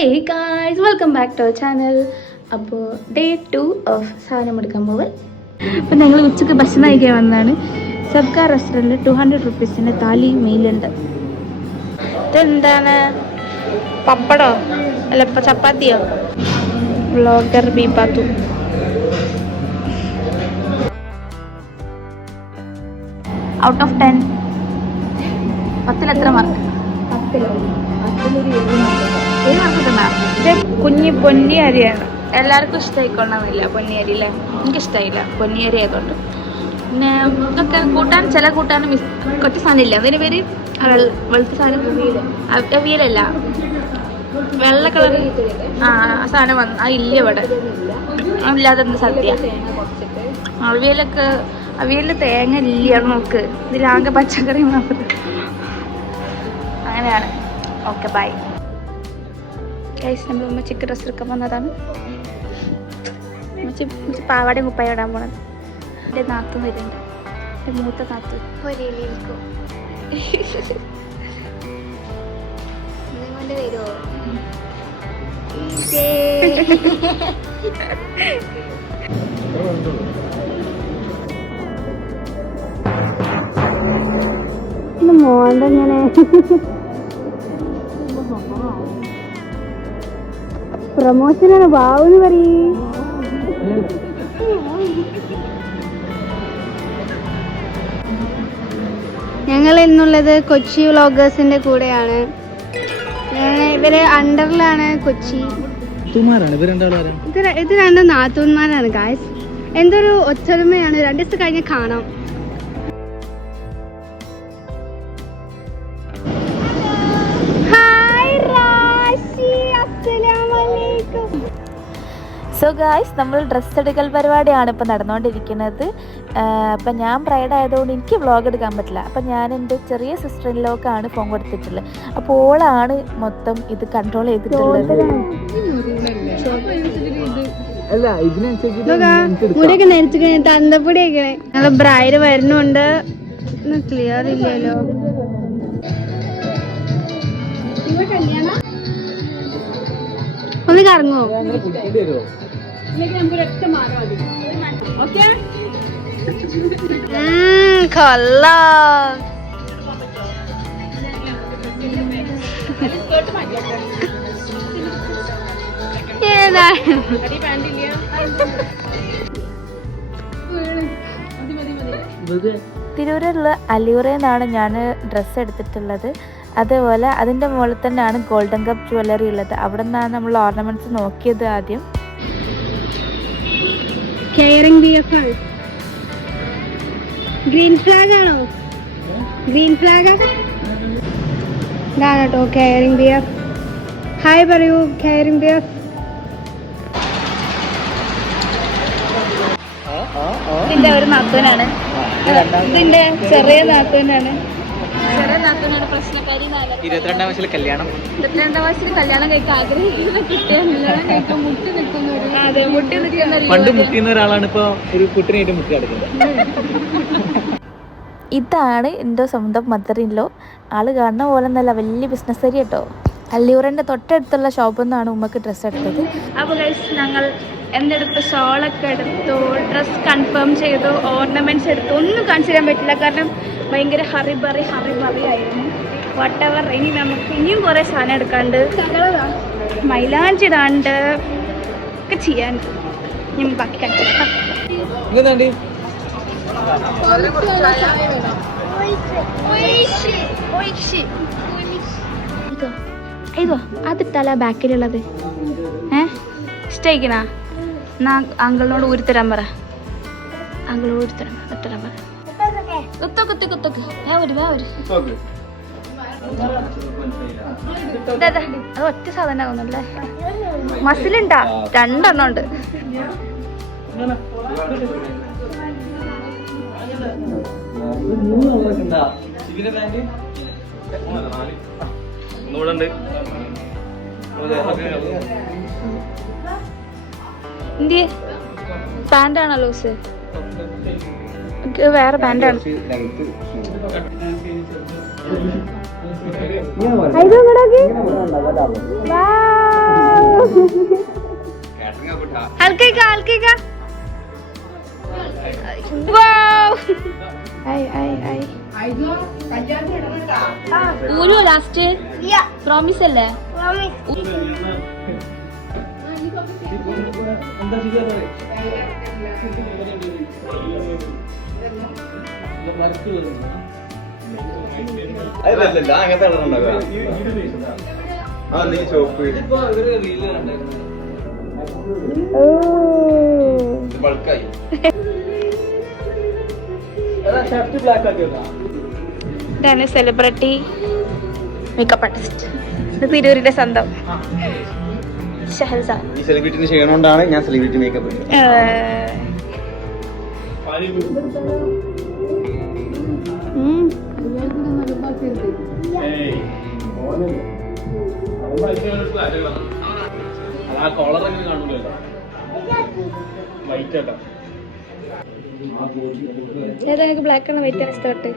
Hey guys, welcome back to our channel. അപ്പോൾ day 2 of സാധനം എടുക്കാൻ പോവൽ. അപ്പം ഞങ്ങൾ ഉച്ചയ്ക്ക് ഭക്ഷണം കഴിക്കാൻ വന്നതാണ്. സബ്കാർ റെസ്റ്റോറൻറ്റിൽ 200 റുപ്പീസിൻ്റെ താലി മീലുണ്ട്. ഇതെന്താണ്, പപ്പടോ അല്ല ഇപ്പം ചപ്പാത്തിയോ? വ്ളോഗർ ബീപാത്തു. ഔട്ട് ഓഫ് 10 10 എത്ര മാർക്ക്? 10 കുഞ്ഞി പൊന്നി അരിയാണ്. എല്ലാവർക്കും ഇഷ്ടമായിക്കൊള്ളണമെന്നില്ല പൊന്നി അരി അല്ലേ, എനിക്കിഷ്ടമായില്ല പൊന്നി അരി ആയതുകൊണ്ട്. പിന്നെ ഇതൊക്കെ കൂട്ടാൻ ചില കൂട്ടാൻ കുറച്ച് സാധനം ഇല്ല. അതിന് പേര് വെളുത്ത സാധനം അവിയലല്ല, വെള്ള കളർ ആ സാധനം വന്ന് ആ ഇല്ല ഇവിടെ ഇല്ലാതെ എന്ത് സദ്യ. അവിയലിൽ തേങ്ങ ഇല്ല നോക്ക്, ഇതിലാകെ പച്ചക്കറി മാത്രം. അങ്ങനെയാണ്. Okay bye guys. നമ്മൾ ഉമ്മച്ചിക്ക് ഡ്രസ്സ് എടുക്കാൻ വന്നതാണ്. ഉമ്മച്ചി പാവാടയും കുപ്പായം ഇടാൻ പോണത്. എൻ്റെ നാത്തും വരുന്നുണ്ട്, എൻ്റെ മൂത്ത നാത്തു. മോണ്ടെങ്ങനെ പ്രമോഷനാണ് ബാവെന്ന് പറയ്. ഞങ്ങൾ ഇന്നുള്ളത് കൊച്ചി വ്ളോഗേഴ്സിന്റെ കൂടെയാണ്. ഇവര് അണ്ടറിലാണ് കൊച്ചി. ഇത് രണ്ടും നാത്തൂന്മാരാണ് ഗായ്സ്. എന്തൊരു ഒത്തൊരുമയാണ്. 2 ദിവസം കഴിഞ്ഞ് കാണാം. സോ ഗായ്സ്, നമ്മൾ ഡ്രസ്സ് എടുക്കൽ പരിപാടിയാണ് ഇപ്പോൾ നടന്നുകൊണ്ടിരിക്കുന്നത്. അപ്പം ഞാൻ ബ്രൈഡ് ആയതുകൊണ്ട് എനിക്ക് വ്ളോഗ് എടുക്കാൻ പറ്റില്ല. അപ്പം ഞാൻ എൻ്റെ ചെറിയ സിസ്റ്ററിലോക്കാണ് ഫോൺ കൊടുത്തിട്ടുള്ളത്. അപ്പോൾ ഓളാണ് മൊത്തം ഇത് കൺട്രോൾ ചെയ്തിട്ടുള്ളത്. മുടിയൊക്കെ നനച്ചു കഴിഞ്ഞിട്ട് അന്തപ്പൊടിയൊക്കെ നല്ല ബ്രൈഡ് വരുന്നുണ്ട്. ക്ലിയർ ഇല്ലല്ലോ. ഒന്ന് കറങ്ങോ? കൊള്ളാം. തിരൂരിലുള്ള അലിയൂറേന്നാണ് ഞാൻ ഡ്രസ്സ് എടുത്തിട്ടുള്ളത്. അതേപോലെ അതിൻ്റെ മുകളിൽ തന്നെയാണ് ഗോൾഡൻ കപ്പ് ജ്വല്ലറി ഉള്ളത്. അവിടെ നിന്നാണ് നമ്മൾ ഓർണമെന്റ്സ് നോക്കിയത് ആദ്യം. ഗ്രീൻ ഫ്ലാഗ് ആണോ? ഗ്രീൻ ഫ്ലാഗ് ഇതാണ് കേട്ടോ കെയറിംഗ് ബിയർ. ഹായ് പറയൂ കെയറിംഗ് ബിയർ. ഇതിന്റെ ഒരു നാത്തൂനാണ്, ഇതിന്റെ ചെറിയ നാത്തൂനാണ്. പ്രശ്നക്കാരി. 22ാം വയസ്സിൽ കല്യാണം കഴിക്കാൻ ആഗ്രഹിക്കുന്ന കുട്ടിയാണ്. മുട്ടി നിൽക്കുന്ന പണ്ട് മുട്ടിയുന്ന ഒരാളാണ് ഇപ്പൊ ഒരു കുട്ടിനായിട്ട് മുട്ടി കിടക്കുന്നത്. ഇതാണ് എൻ്റെ സ്വന്തം മദർ ഇൻ ലോ. ആള് കാണുന്ന പോലെ നല്ല വലിയ ബിസിനസ്സരി കേട്ടോ. അല്ലിയൂറിൻ്റെ തൊട്ടടുത്തുള്ള ഷോപ്പിൽ നിന്നാണ് ഉമ്മക്ക് ഡ്രസ്സ് എടുത്തത്. അപ്പോൾ ഗൈസ്, ഞങ്ങൾ എന്തെടുത്ത് ഷോളൊക്കെ എടുത്തു, ഡ്രസ്സ് കൺഫേം ചെയ്തു, ഓർണമെന്റ്സ് എടുത്തു. ഒന്നും കാണിച്ചു തരാൻ പറ്റില്ല, കാരണം ഭയങ്കര ഹറിബറി ആയിരുന്നു. വട്ടവർ. ഇനി നമുക്ക് ഇനിയും കുറേ സാധനം എടുക്കാണ്ട്, മൈലാഞ്ചി ഇടാണ്ട് ഒക്കെ ചെയ്യാൻ. ഞാൻ ബാക്കി കാണിച്ചു. ഇതോ അതിട്ടല്ല ബാക്കിലുള്ളത്. ഇഷ്ടമായിക്കണ എന്നാ അങ്കിളിനോട് ഊരിത്തരാൻ പറ. അങ്കിളോട് ഊരിത്തരാൻ പറ. കുത്തൊക്കെ അത് ഒറ്റ സാധനം ആവുന്നല്ലേ. മസിലുണ്ടാ 2 എണ്ണം ഉണ്ട്. ഇന്ത്യ പാൻ്റാണോ ലൂസ്? വേറെ പാൻ്റാണ്. ലാസ്റ്റ് പ്രോമിസ് അല്ലേ? ഇതാണ് സെലിബ്രിറ്റി മേക്കപ്പ് ആർട്ടിസ്റ്റ്. ഇത് തിരൂരിന്റെ സ്വന്തം ഷഹൽസ. ഈ സെലിബ്രിറ്റിനെ ചെയ്യണോണ്ടാണ് ഞാൻ സെലിബ്രിറ്റി മേക്കപ്പ്. ഏതാ എനിക്ക് ബ്ലാക്ക് ആണ് വൈറ്റ് ആണ് ഇഷ്ടപ്പെട്ട്.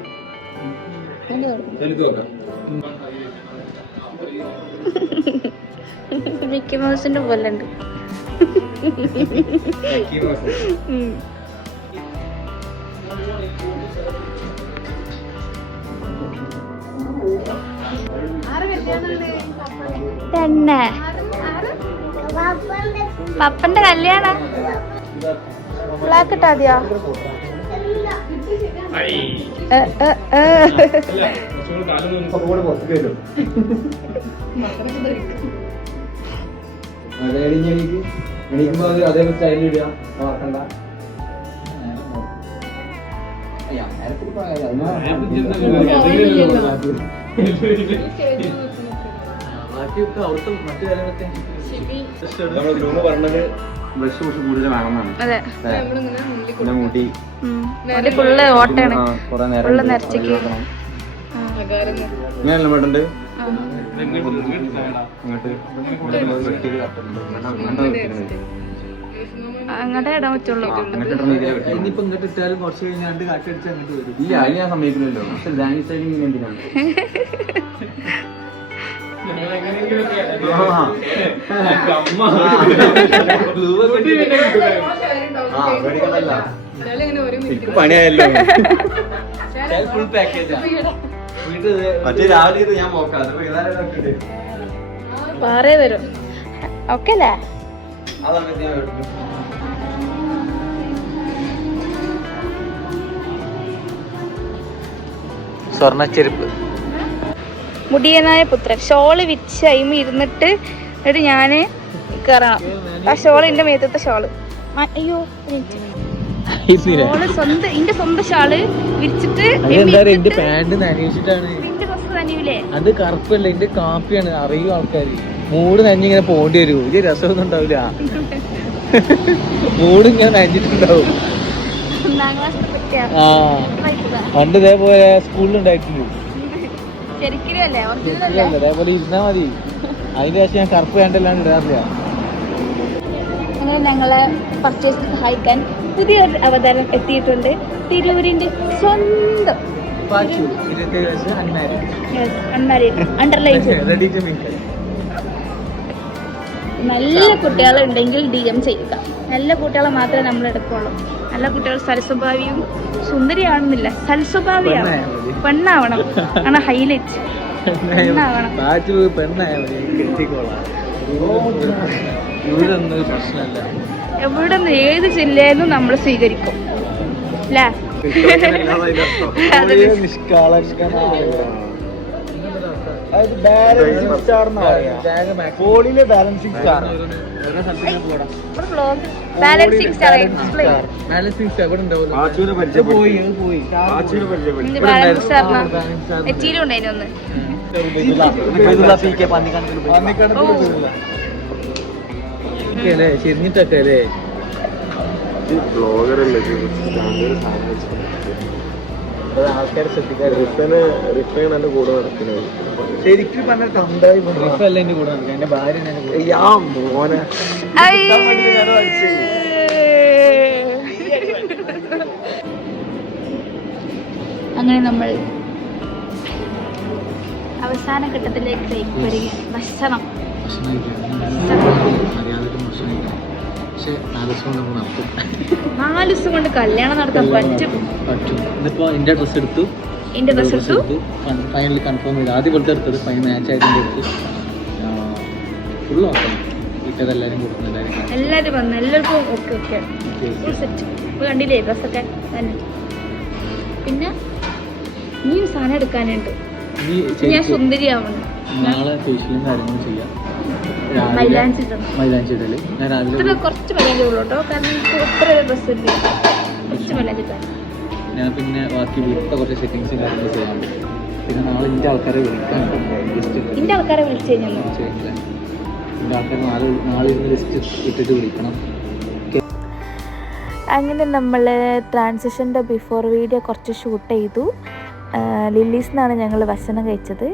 മിക്കി മൗസിന്റെ പോലെ ഉണ്ട്. തന്നെ പപ്പന്റെ കല്യാണം ബ്ലാക്ക് ഇട്ടാതിയാ? അതേ സ്റ്റൈലിൽ ഇടുക, മറക്കണ്ട. നമ്മള് ഗ്രൂമ് പറഞ്ഞത് ബ്രഷ് കുറച്ച് കൂടുതൽ വേണമെന്നാണ്. പിന്നെ മുടി ഫുള്ള് ഓട്ടാണ്. കുറെ നേരം ഇങ്ങനെയല്ല വേണ്ടത്. അങ്ങോട്ടേ ഇടാൻ പറ്റുള്ളൂ. ഇനിയിപ്പോ ഇങ്ങോട്ട് ഇട്ടാലും കുറച്ച് കഴിഞ്ഞാണ്ട് കാറ്റടിച്ച് അങ്ങോട്ട് വരും. ഇല്ല, അതിന് ഞാൻ സമ്മതിക്കില്ലല്ലോ. പക്ഷെ ഡാനി സ്റ്റൈലിംഗ് എന്തിനാണ്? പണിയായല്ലോ. മറ്റേ രാവിലെ ഞാൻ നോക്കാം. പാറേ വരും. ഓക്കെ അല്ലേ? സ്വർണ്ണച്ചെരുപ്പ്. മുടിയനായ പുത്രൻ ഷോള് വിച്ച് അയിമ ഇരുന്നിട്ട് എന്നിട്ട് ഞാന് കയറണം. ആ ഷോള് എന്റെ മേത്തത്തെ ഷോള്. അയ്യോ, ഷോള് സ്വന്തം എന്റെ സ്വന്തം ഷാള് വിരിച്ചിട്ട് അത് കറുപ്പല്ല, എന്റെ കാപ്പിയാണ്. അറിയും ആൾക്കാര്. മൂട് നനഞ്ഞിങ്ങനെ പോണ്ടി വരൂ. ഇത് രസമൊന്നും ഉണ്ടാവില്ല. മൂട് ഇങ്ങനെ നനഞ്ഞിട്ടുണ്ടാവും. ആ, പണ്ട് ഇതേപോലെ സ്കൂളിലുണ്ടായിട്ടുണ്ട്. അതേപോലെ ഇരുന്നാ മതി. അതിന്റെ ശേഷം ഞാൻ കറുപ്പ് വേണ്ടല്ലാണ്ട് ഇടാറില്ല. അങ്ങനെ ഞങ്ങളെ പർച്ചേസ് സഹായിക്കാൻ പുതിയൊരു അവതാരം എത്തിയിട്ടുണ്ട്. തിരൂരിന്റെ സ്വന്തം നല്ല കുട്ടികളുണ്ടെങ്കിൽ DM ചെയ്യുക. നല്ല കുട്ടികളെ മാത്രമേ നമ്മൾ എടുക്കുള്ളൂ. നല്ല കുട്ടികൾ സൽസ്വഭാവിയും സുന്ദരിയാണെന്നില്ല, സൽസ്വഭാവിയാണ്. പെണ്ണാവണം ആണ് ഹൈലൈറ്റ്. പെണ്ണാവണം. എവിടെ നിന്ന് ഏത് ജില്ലയെന്നും നമ്മൾ സ്വീകരിക്കും അല്ലേ? ബാലൻസിംഗ് സ്റ്റാർ ചെരിഞ്ഞിട്ടൊക്കെ അല്ലേ? ആൾക്കാരെ ശ്രദ്ധിക്കാറ്. ശരിക്കും പറഞ്ഞ റിഫല്ല എന്റെ കൂടെ നടക്കുക. എന്റെ ഭാര്യ മോനെ അങ്ങനെ നമ്മൾ അവസാന ഘട്ടത്തിലേക്ക് വരിക. ഭക്ഷണം ക്ഷണിക്കണം. പക്ഷെ 4 ദിവസം കൊണ്ട് നമ്മൾ നടത്തും. 4 ദിവസം കൊണ്ട് കല്യാണം നടത്താൻ പറ്റും. ഇന്നിപ്പോൾ എൻ്റെ ഡ്രസ്സ് എടുത്തു, ഫൈനലി കൺഫേം ചെയ്തു. ആദ്യം വെറുതെ എടുത്തത് ഫൈനൽ മാച്ച് ആയതിൻ്റെ എടുത്ത് ഫുൾ നോക്കണം. ഇട്ടതെല്ലാവരും കൊടുക്കുന്നു, എല്ലാവരും വന്നു, എല്ലാവർക്കും ഓക്കെ ഓക്കെ ഫുൾ സെറ്റ്. ഇപ്പോൾ കണ്ടില്ലേ ഡ്രസ്സൊക്കെ തന്നെ. പിന്നെ ഇനിയും സാധനം എടുക്കാനുണ്ട്. ഞാൻ സുന്ദരിയാവണം. നാളെ ഫേഷ്യലും കാര്യങ്ങളും ചെയ്യാം. മൈലാഞ്ചി ഇടല് ഞാൻ രാവിലെ ഇത്ര കുറച്ച് മൈലാഞ്ചി ഉള്ളൂ കേട്ടോ, കാരണം എനിക്ക് ഒത്ര ഡ്രസ്സ് ഇല്ല. കുറച്ച് മൈലാഞ്ചി ഇട്ടാൽ ഞാൻ പിന്നെ ബാക്കി വീട്ടിലത്തെ കുറച്ച് സെറ്റിങ്സും കാര്യങ്ങളും ചെയ്യാറുണ്ട്. പിന്നെ നാളെ എൻ്റെ ആൾക്കാരെ വിളിക്കാൻ എൻ്റെ ആൾക്കാരെ വിളിച്ചു കഴിഞ്ഞാൽ എൻ്റെ ആൾക്കാർ നാളെ ഇരുന്ന് ലിസ്റ്റ് ഇട്ടിട്ട് വിളിക്കണം. അങ്ങനെ നമ്മൾ ട്രാൻസിഷൻ്റെ ബിഫോർ വീഡിയോ കുറച്ച് ഷൂട്ട് ചെയ്തു. ലില്ലീസ് നിന്നാണ് ഞങ്ങൾ ഭക്ഷണം കഴിച്ചത്.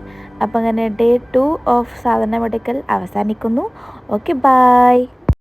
അപ്പം അങ്ങനെ ഡേ 2 ഓഫ് സാധന മെഡിക്കൽ അവസാനിക്കുന്നു. Okay, by.